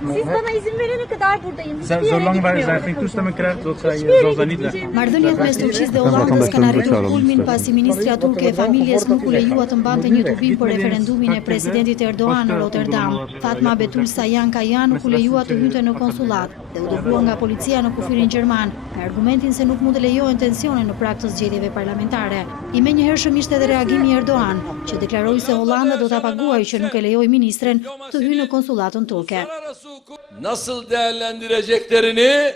Siz bana izin verene kadar buradayım. Marrëdhëniet mes Turqisë dhe Hollandës kanë arritur kulmin pasi ministrja turke e familjes nuk u lejua të mbante një tubim për referendumin e presidentit Erdogan në Rotterdam. Fatma Betul Sajan Kajan nuk u lejua të hynte në konsullat dhe u dëvua nga policia në kufirin gjerman, me argumentin se nuk mund të lejohen tensione në prag të zgjedhjeve parlamentare. I menjëhershëm ishte edhe reagimi i Erdogan, që deklaroi se Hollanda do ta paguajë që nuk e lejoi ministren të hyjë në konsullatën turke. Nasıl değerlendireceklerini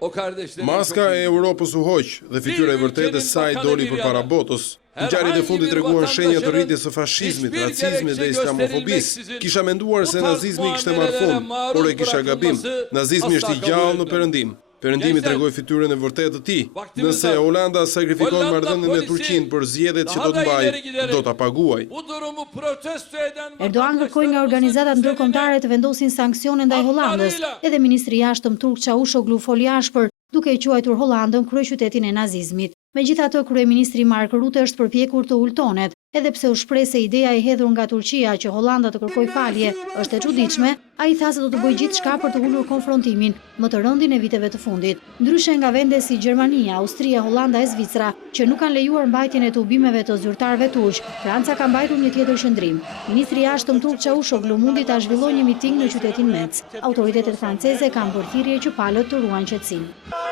o kardeşlerin Maska e Europës u hoq dhe fytyra e vërtetë e saj doli përpara botës. Ngjarjet e fundit treguan shenja të rritjes së fashizmit, racizmit dhe islamofobisë. Kisha menduar se nazizmi kishte marrë fund, por e kisha gabim. Nazizmi është i gjallë në perëndim. Perëndimi tregoi fytyrën e vërtetë të tij. Nëse Holanda sakrifikon marrëdhënien me Turqinë për zgjedhjet që do të mbajë, do ta paguaj. Erdogan kërkoi nga organizatat ndërkombëtare të vendosin sanksione ndaj Hollandës. Edhe ministri i jashtëm turk Çavuşoglu foli ashpër, duke i quajtur Hollandën kryeqytetin e nazizmit. Megjithatë, kryeministri Mark Rutte është përpjekur të ultonet, edhe pse u shpreh se ideja e hedhur nga Turqia që Hollanda të kërkojë falje është e çuditshme, ai tha se do të bëjë gjithçka për të ulur konfrontimin më të rëndin e viteve të fundit. Ndryshe nga vende si Gjermania, Austria, Hollanda e Zvicra, që nuk kanë lejuar mbajtjen e tubimeve të zyrtarëve turq, Franca ka mbajtur një tjetër qendrim. Ministri i jashtëm turk Çavuşoglu mundi ta zhvillojë një miting në qytetin Metz. Autoritetet franceze kanë bërë thirrje që palët të ruajnë qetësinë.